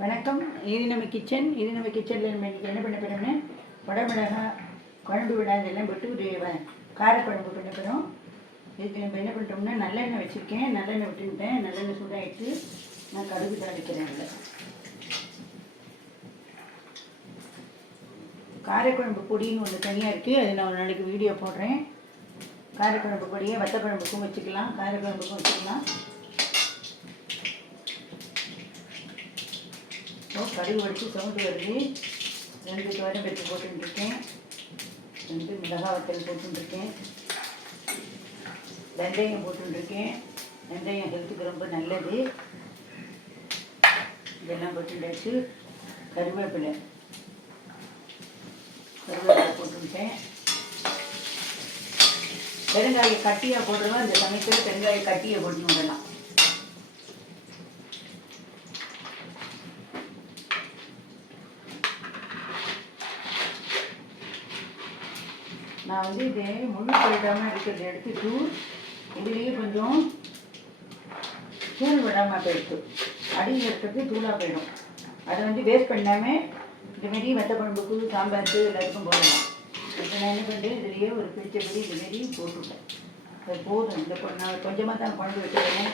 வணக்கம். இது நம்ம கிச்சன். இது நம்ம கிச்சனில் நம்ம இன்றைக்கி என்ன பண்ண போகிறோம்னா வடமிளகா குழம்பு விடாதெல்லாம் போட்டு ஒரு காரக்குழம்பு பண்ண போகிறோம் இதுக்கு நம்ம என்ன பண்ணுறோம்னா நல்லெண்ணெய் வச்சுருக்கேன். நல்லெண்ணெய் விட்டுக்கிட்டேன். நல்லெண்ணெய் சூடாகிட்டு நான் கடுகு தாளிக்கிறேன் அதில் காரக்குழம்பு பொடின்னு ஒன்று தனியாக இருக்குது அது நான் ஒரு நாளைக்கு வீடியோ போடுறேன். காரக்குழம்பு பொடியை வத்தக்குழம்புக்கும் வச்சுக்கலாம். காரக்குழம்புக்கும் வச்சுக்கலாம். கடுகு வடித்து சவுண்டு வருது ரெண்டு துவரம் பெற்று போட்டுருக்கேன் ரெண்டு மிளகா வத்தல் போட்டுருக்கேன் வெந்தயம் போட்டுருக்கேன் வெந்தயம் ஹெல்த்துக்கு ரொம்ப நல்லது. இதெல்லாம் போட்டுட்டாச்சு கருவேப்பிலை. கருவேப்பிலை போட்டுட்டேன் பெருங்காய கட்டியாக போடுறோம் இந்த சமயத்தில் பெருங்காய கட்டியை போட்டு விடலாம். நான் வந்து இதே முழு போயிடாமல் இருக்கிறத எடுத்துட்டு இதுலேயே கொஞ்சம் தூள் விடாமல் போயிடுச்சு அடியில் இருக்கிறது தூளாக போயிடும். அதை வந்து வேஸ்ட் பண்ணாமல் இதுமாரி வெத்த குழம்புக்கு சாம்பாருக்கு எல்லாத்துக்கும் போடலாம் இப்போ நான் என்ன பண்ணுறேன் இதுலேயே ஒரு பிடிச்சபடி இதுமாரி போட்டுவிட்டேன் அது போதும். இந்த கொ- நான் கொஞ்சமாக தான் குழம்பு வச்சுருக்கேன்.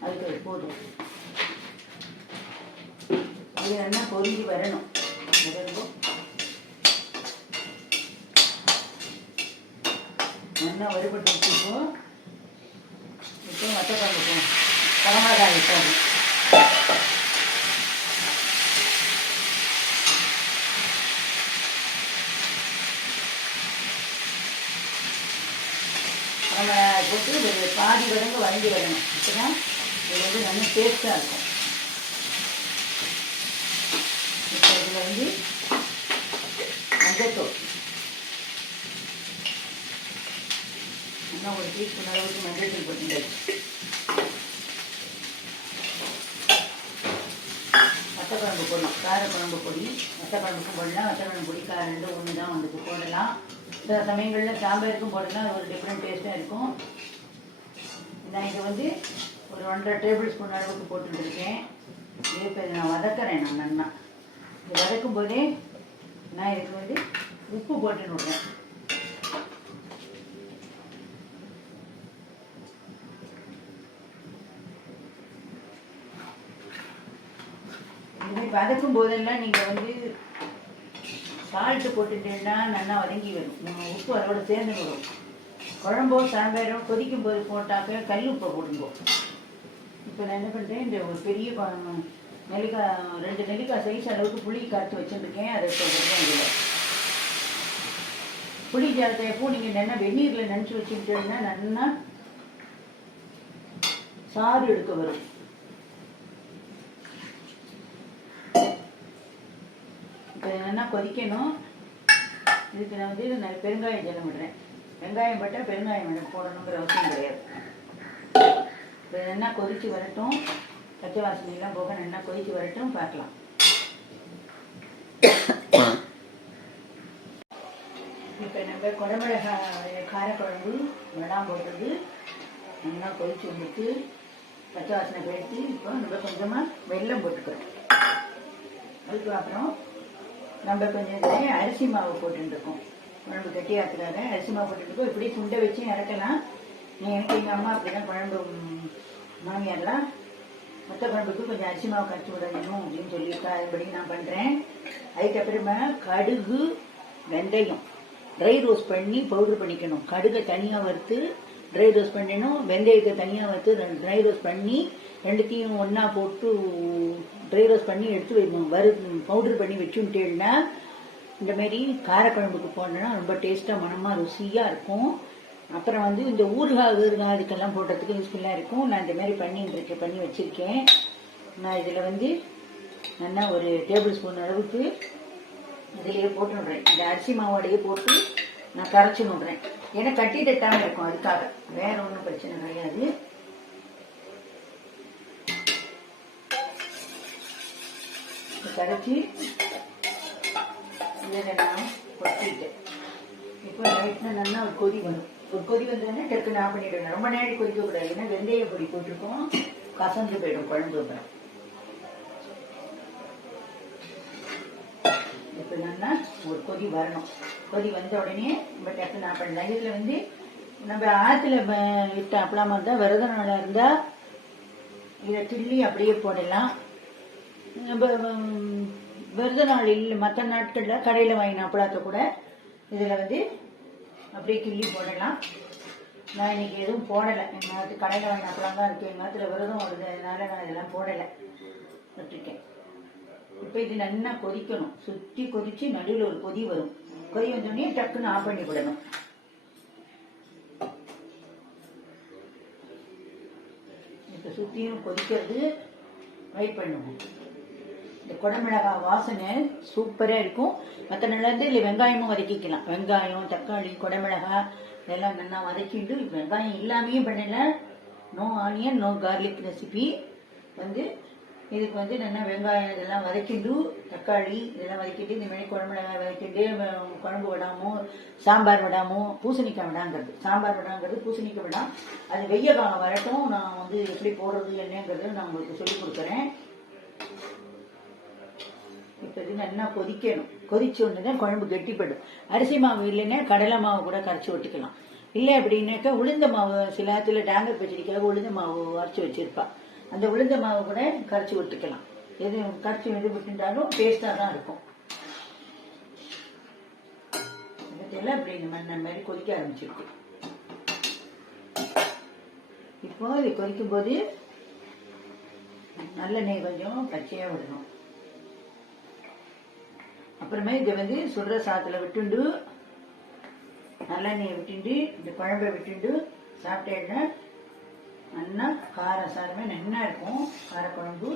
அதுக்கு அது போதும். இது நல்லா பொரிஞ்சு வரணும். நல்லா வறுபட்டு வச்சுருக்கோம் இப்போ வத்தக்குழம்புக்கும் குழம்புக்காய் வைப்போம் நம்ம போட்டு ஒரு பாதி வதங்க வதங்கி வரணும். அப்போதான் இது வந்து நல்லா டேஸ்ட்டாக இருக்கும் இப்போ இதில் வந்து மஞ்சத்தூள் இன்னும் ஒரு அளவுக்கு மஞ்சள் போட்டுட்டாச்சு வத்தக்குழம்பு பொடி காரக்குழம்பு பொடி வத்தக்குழம்புக்கும் போடலாம் வத்தக்குழம்பு பொடி காரம் ரெண்டும் ஒன்று தான் வந்துக்கு போடலாம். சில சமயங்களில் சாம்பாருக்கும் போடலாம் ஒரு டிஃப்ரெண்ட் டேஸ்ட்டாக இருக்கும். நான் இங்கே வந்து ஒரு ஒன்றரை டேபிள் ஸ்பூன் அளவுக்கு போட்டுருக்கேன் இது இப்போ இதை நான் வதக்கிறேன் நான் நன்னா. இது வதக்கும் போதே நான் இதுக்கு வந்து உப்பு போட்டுன்னு விட்றேன். வதக்கும் போதெல்லாம் நீங்கள் வந்து சால்ட்டு போட்டுட்டேன்னா நல்லா வதங்கி வரும். நம்ம உப்பு அதோட சேர்ந்து வரும். குழம்போ சாம்பாரோ கொதிக்கும் போது போட்டாக்க கல் உப்பை போடுங்கோ இப்போ நான் என்ன பண்ணுறேன் இந்த ஒரு பெரிய நெல்லிக்காய் ரெண்டு நெல்லிக்காய் சைஸ் அளவுக்கு புளி காய்ச்சி வச்சுருக்கேன் அதை சொல்கிறேன் இதில். புளி ஜாலத்தை எப்போ நீங்கள் நல்லா வெந்நீரில் நினச்சி வச்சுக்கிட்டீங்கன்னா நல்லா சாறு எடுக்க வரும். இப்போ என்னென்னா கொதிக்கணும்? இதுக்கு நான் வந்து நான் பெருங்காயம் ஜலம் விடுறேன். வெங்காயம் போட்டால் பெருங்காயம் வேணும் போடணுங்கிற அவசியம் கிடையாது. இப்போ என்ன கொதித்து வரட்டும்? பச்சை வாசனையெல்லாம் போக நல்லா கொதிச்சு வரட்டும் பார்க்கலாம். இப்போ நம்ம குடமிளகா காரக்குழம்பு வெள்ளாம் போடுறது. நல்லா கொதிச்சு வந்துட்டு பச்சை வாசனை போயிடுச்சு இப்போ நம்ம கொஞ்சமாக வெள்ளம் போட்டுக்கிறோம். அதுக்கு அப்புறம் நம்ம கொஞ்சம் அரிசி மாவு போட்டுருக்கோம் குழம்பு கட்டியாக்குறாரு அரிசி மாவு போட்டுருக்கோம் இப்படி சுண்டை வச்சு இறக்கலாம். நீ எனக்கு எங்கள் அம்மா அப்படிதான் குழம்பு மாமியார்லாம் மொத்த குழம்புக்கு கொஞ்சம் அரிசி மாவு கரைச்சி விடணும் அப்படின்னு சொல்லியிருக்கா. அதுபடி நான் பண்ணுறேன் அதுக்கப்புறமா கடுகு வெந்தயம் ட்ரை ரோஸ்ட் பண்ணி பவுடர் பண்ணிக்கணும். கடுகை தனியாக வறுத்து ட்ரை ரோஸ்ட் பண்ணணும். வெந்தயத்தை தனியாக வறுத்து ட்ரை ரோஸ்ட் பண்ணி ரெண்டுத்தையும் ஒன்றா போட்டு ட்ரை ரோஸ்ட் பண்ணி எடுத்து வைக்கணும் வறு பவுடர் பண்ணி வச்சுட்டேன்னா இந்த மாரி காரக்குழம்புக்கு போடணும்னா ரொம்ப டேஸ்ட்டாக மனமாக ருசியாக இருக்கும். அப்புறம் வந்து இந்த ஊறுகாய் ஊறுகாய் அதுக்கெல்லாம் போடுறதுக்கு யூஸ்ஃபுல்லாக இருக்கும். நான் இந்த மாதிரி பண்ணிட்டு இருக்கேன் பண்ணி வச்சுருக்கேன். நான் இதில் வந்து நல்லா ஒரு டேபிள் ஸ்பூன் அளவுக்கு இதிலேயே போட்டு விடுறேன் இந்த அரிசி மாவோடையே போட்டு நான் கரைச்சி விடுறேன் ஏன்னா கட்டி தட்டாமல் இருக்கும் அதுக்காக. வேறு ஒன்றும் பிரச்சனை கிடையாது. கடைச்சி இதெல்லாம் நான் கொட்டிட்டேன். இப்போ லைட்டாக நல்லா ஒரு கொதி வரும். ஒரு கொதி வந்ததுன்னா டக்கு ஆஃப் பண்ணிவிடுவேன் ரொம்ப நேரம் கொதிக்க கூடாது ஏன்னா வெந்தய பொடி போட்டிருக்கோம். கசந்து போயிடும் குழம்பு அப்புறம். இப்போ நல்லா ஒரு கொதி வரணும். கொதி வந்த உடனே நம்ம டக்கு நான் பண்ணலாம். இதில் வந்து நம்ம ஆற்றுல விட்ட அப்பளமாக இருந்தால் விரத நாளாக இருந்தால் இதை தில்லி அப்படியே போடலாம். விரத நாள் இல்லை மற்ற நாட்களில் கடையில் வாங்கின அப்பளத்தை கூட இதில் வந்து அப்படியே கிள்ளி போடலாம். நான் இன்னைக்கு எதுவும் போடலை. எங்கள் நேரத்து கடையில் வாங்கின அப்பளம் தான் இருக்குது எங்கள் நேரத்தில் விரதம் வருதுனால நான் இதெல்லாம் போடலை. விட்டுருக்கேன் இப்போ இது நல்லா கொதிக்கணும். சுற்றி கொதித்து நடுவில் ஒரு கொதி வரும். கொதி வந்தோடனே டக்குன்னு ஆஃப் பண்ணி விடணும் இப்போ சுற்றியும் கொதிக்கிறது வெயிட் பண்ணுவோம். இந்த குடமிளகா வாசனை சூப்பராக இருக்கும். மற்ற நல்லது இல்லை வெங்காயமும் வதக்கிக்கலாம். வெங்காயம் தக்காளி குடமிளகா இதெல்லாம் நல்லா வதக்கிட்டு வெங்காயம் இல்லாமையே பண்ணல. No onion no garlic recipe வந்து இதுக்கு வந்து நல்லா வெங்காயம் இதெல்லாம் வதக்கிட்டு தக்காளி இதெல்லாம் வதக்கிட்டு இந்த மாதிரி குழம்புலகாய் வதக்கிட்டு குழம்பு விடாமோ சாம்பார் விடாமோ பூசணிக்காய் விடாங்கிறது. சாம்பார் விடாங்கிறது பூசணிக்காய் விடாம் அது வெய்ய காலம் வரட்டும். நான் வந்து எப்படி போடுறது என்னங்கிறது நான் உங்களுக்கு சொல்லி கொடுக்குறேன். இப்போ இது நல்லா கொதிக்கணும்? கொதிச்சு உடனே தான் குழம்பு கெட்டிப்படும். அரிசி மாவு இல்லைன்னா கடலை மாவு கூட கரைச்சி ஒட்டிக்கலாம். இல்லை அப்படின்னாக்கா உளுந்த மாவு சில நேரத்தில் டேங்கர் பச்சடிக்காக உளுந்த மாவு அரைச்சி வச்சிருப்பா. அந்த உளுந்த மாவு கூட கரைச்சி விட்டுக்கலாம் எது கரைச்சி எது விட்டுட்டாலும் டேஸ்டாக தான் இருக்கும். இதெல்லாம் இப்படி இந்த மண்ணை மாதிரி கொதிக்க ஆரம்பிச்சிருக்கு. இப்போ இது கொதிக்கும் போது நல்லெண்ணெய் கொஞ்சம் பச்சையாக விடணும். அப்புறமே இதை வந்து சுடுற சாதத்தில் விட்டுண்டு நல்லெண்ணெயை விட்டுண்டு இந்த குழம்பை விட்டுண்டு சாப்பிட்டேன்னா நல்லா கார சாரமே நல்லா இருக்கும் காரக்குழம்பு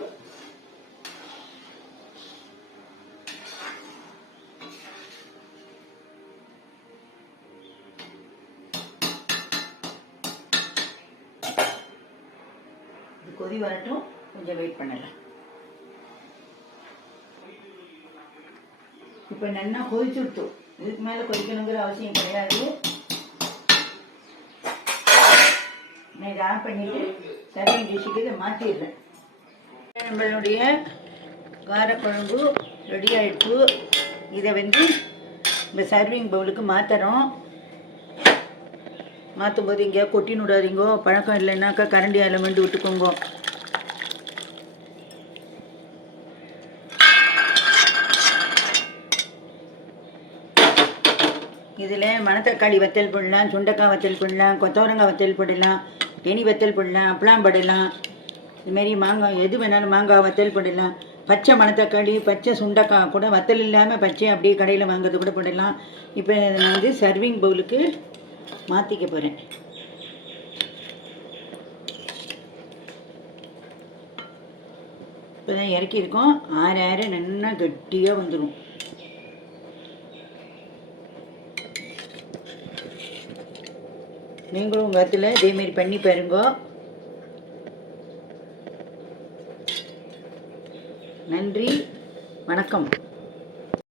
கொதி வரட்டும் கொஞ்சம் வெயிட் பண்ணலாம். இப்போ நல்லா கொதிச்சுட்டு இதுக்கு மேலே கொதிக்கணுங்கிற அவசியம் கிடையாது. நான் இதை ஆன் பண்ணிட்டு செகண்ட் டிஷ்ஷுக்கு இதை மாற்றிடுறேன் நம்மளுடைய காரக்குழம்பு ரெடி ஆயிடுச்சு. இதை வந்து இந்த சர்விங் பவுலுக்கு மாற்றுறோம் மாற்றும் போது இங்கே கொட்டின்னு விடாதீங்கோ பழக்கம் இல்லைன்னாக்கா கரண்டி அதில் மெண்டு விட்டுக்கோங்க. இதில் மணத்தக்காளி வத்தல் போடலாம் சுண்டக்காய் வத்தல் போடலாம் கொத்தவரங்காய் வத்தல் போடலாம் கெனி வத்தல் போடலாம் அப்பளம் போடலாம். இதுமாரி மாங்காய் எது வேணாலும் மாங்காய் வத்தல் போடலாம். பச்சை மணத்தக்காளி பச்சை சுண்டக்காய் கூட வத்தல் இல்லாமல் பச்சை அப்படியே கடையில் வாங்குறது கூட போடலாம். இப்போ நான் வந்து சர்விங் பவுலுக்கு மாற்றிக்க போகிறேன் இப்போ தான் இறக்கியிருக்கோம். ஆறு ஆறு நல்லா கட்டியாக வந்துடும் நீங்களும் உங்கள் இடத்துல இதேமாரி பண்ணி பாருங்க. நன்றி. வணக்கம்.